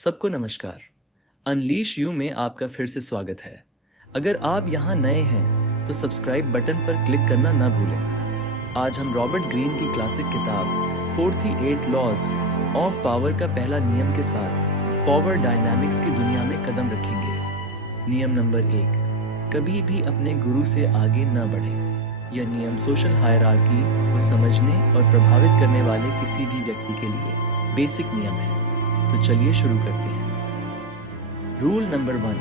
सबको नमस्कार। Unleash you में आपका फिर से स्वागत है। अगर आप यहाँ नए हैं तो सब्सक्राइब बटन पर क्लिक करना ना भूलें। आज हम रॉबर्ट ग्रीन की क्लासिक किताब 48 लॉज ऑफ पावर का पहला नियम के साथ पावर डायनामिक्स की दुनिया में कदम रखेंगे। नियम नंबर 1, कभी भी अपने गुरु से आगे न बढ़ें। यह नियम सोशल हायरार्की को समझने और प्रभावित करने वाले किसी भी व्यक्ति के लिए बेसिक नियम है। तो चलिए शुरू करते हैं। Rule number 1,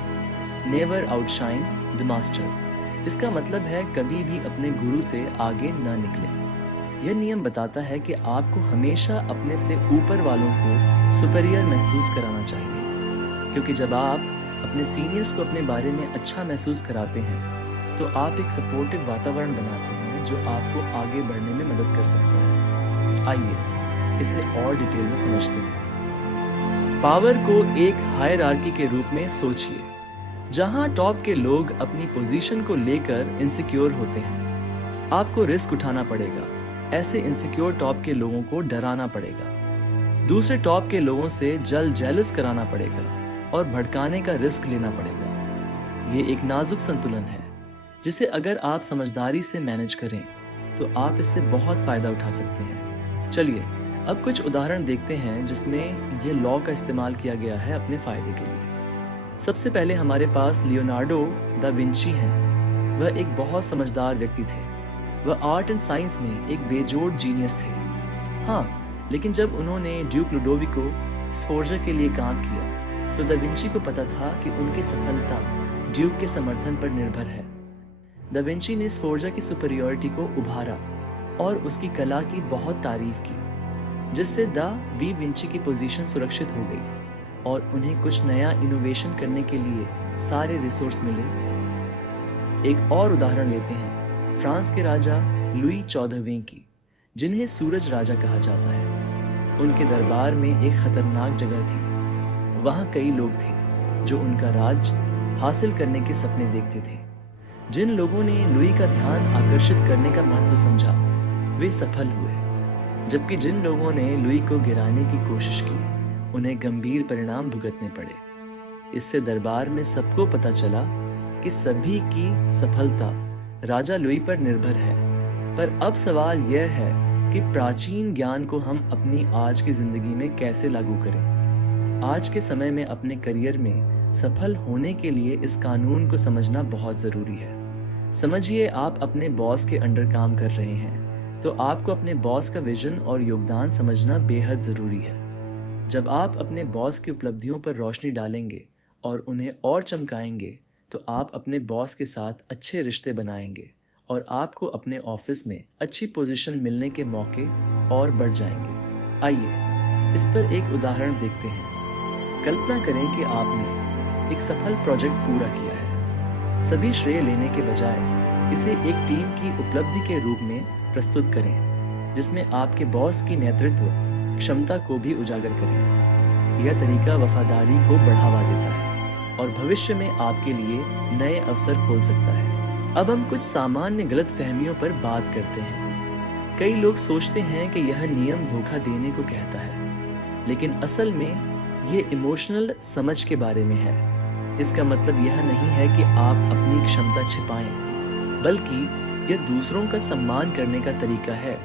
never outshine the master. इसका मतलब है कभी भी अपने गुरु से आगे ना निकलें। यह नियम बताता है कि आपको हमेशा अपने से ऊपर वालों को सुपीरियर महसूस कराना चाहिए, क्योंकि जब आप अपने सीनियर्स को अपने बारे में अच्छा महसूस कराते हैं तो आप एक सपोर्टिव वातावरण बनाते हैं जो आपको आगे बढ़ने में मदद कर सकता है। आइए इसे और डिटेल में समझते हैं। पावर को एक हायरार्की के रूप में सोचिए, जहां टॉप के लोग अपनी पोजीशन को लेकर इनसिक्योर होते हैं। आपको रिस्क उठाना पड़ेगा। ऐसे इनसिक्योर टॉप के लोगों को डराना पड़ेगा, दूसरे टॉप के लोगों से जेलस कराना पड़ेगा और भड़काने का रिस्क लेना पड़ेगा। ये एक नाजुक संतुलन है जिसे अगर आप समझदारी से मैनेज करें तो आप इससे बहुत फायदा उठा सकते हैं। चलिए अब कुछ उदाहरण देखते हैं जिसमें यह लॉ का इस्तेमाल किया गया है अपने फायदे के लिए। सबसे पहले हमारे पास लियोनार्डो दा विंची हैं। वह एक बहुत समझदार व्यक्ति थे। वह आर्ट एंड साइंस में एक बेजोड़ जीनियस थे। हाँ, लेकिन जब उन्होंने ड्यूक लुडोविको स्फोर्जा के लिए काम किया तो दा विंची को पता था कि उनकी सफलता ड्यूक के समर्थन पर निर्भर है। दा विंची ने स्फोर्जा की सुपीरियरिटी को उभारा और उसकी कला की बहुत तारीफ की, जिससे दा विंची की पोजीशन सुरक्षित हो गई और उन्हें कुछ नया इनोवेशन करने के लिए सारे रिसोर्स मिले। एक और उदाहरण लेते हैं फ्रांस के राजा लुई 14वें की, जिन्हें सूरज राजा कहा जाता है। उनके दरबार में एक खतरनाक जगह थी। वहाँ कई लोग थे जो उनका राज हासिल करने के सपने देखते थे। जिन लोगों ने लुई का ध्यान आकर्षित करने का महत्व समझा वे सफल हुए, जबकि जिन लोगों ने लुई को गिराने की कोशिश की उन्हें गंभीर परिणाम भुगतने पड़े। इससे दरबार में सबको पता चला कि सभी की सफलता राजा लुई पर निर्भर है। पर अब सवाल यह है कि प्राचीन ज्ञान को हम अपनी आज की जिंदगी में कैसे लागू करें। आज के समय में अपने करियर में सफल होने के लिए इस कानून को समझना बहुत जरूरी है। समझिए, आप अपने बॉस के अंडर काम कर रहे हैं तो आपको अपने बॉस का विजन और योगदान समझना बेहद ज़रूरी है। जब आप अपने बॉस की उपलब्धियों पर रोशनी डालेंगे और उन्हें और चमकाएंगे तो आप अपने बॉस के साथ अच्छे रिश्ते बनाएंगे और आपको अपने ऑफिस में अच्छी पोजीशन मिलने के मौके और बढ़ जाएंगे। आइए इस पर एक उदाहरण देखते हैं। कल्पना करें कि आपने एक सफल प्रोजेक्ट पूरा किया है। सभी श्रेय लेने के बजाय इसे एक टीम की उपलब्धि के रूप में प्रस्तुत करें, जिसमें आपके बॉस की नेतृत्व क्षमता को भी उजागर करें। यह तरीका वफादारी को बढ़ावा देता है और भविष्य में आपके लिए नए अवसर खोल सकता है। अब हम कुछ सामान्य गलतफहमियों पर बात करते हैं। कई लोग सोचते हैं कि यह नियम धोखा देने को कहता है, लेकिन असल में ये इमोशनल समझ के बारे में है। इसका मतलब यह नहीं है कि आप अपनी क्षमता छिपाएं, बल्कि यह दूसरों का सम्मान करने का तरीका है।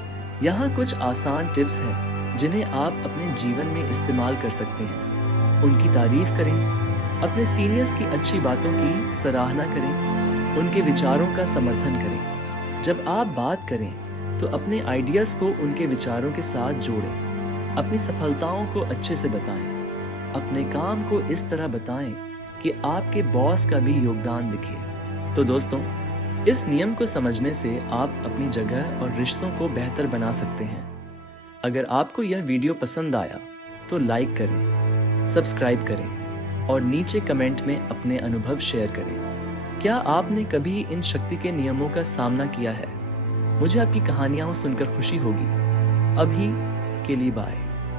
यहाँ कुछ आसान टिप्स हैं जिन्हें आप अपने जीवन में इस्तेमाल कर सकते हैं। उनकी तारीफ करें, अपने सीनियर्स की अच्छी बातों की सराहना करें, उनके विचारों का समर्थन करें। जब आप बात करें तो अपने आइडियाज़ को उनके विचारों के साथ जोड़ें। अपनी सफलताओं को अच्छे से बताएं। अपने काम को इस तरह बताएं कि आपके बॉस का भी योगदान दिखे। तो दोस्तों, इस नियम को समझने से आप अपनी जगह और रिश्तों को बेहतर बना सकते हैं। अगर आपको यह वीडियो पसंद आया तो लाइक करें, सब्सक्राइब करें और नीचे कमेंट में अपने अनुभव शेयर करें। क्या आपने कभी इन शक्ति के नियमों का सामना किया है? मुझे आपकी कहानियां सुनकर खुशी होगी। अभी के लिए बाय।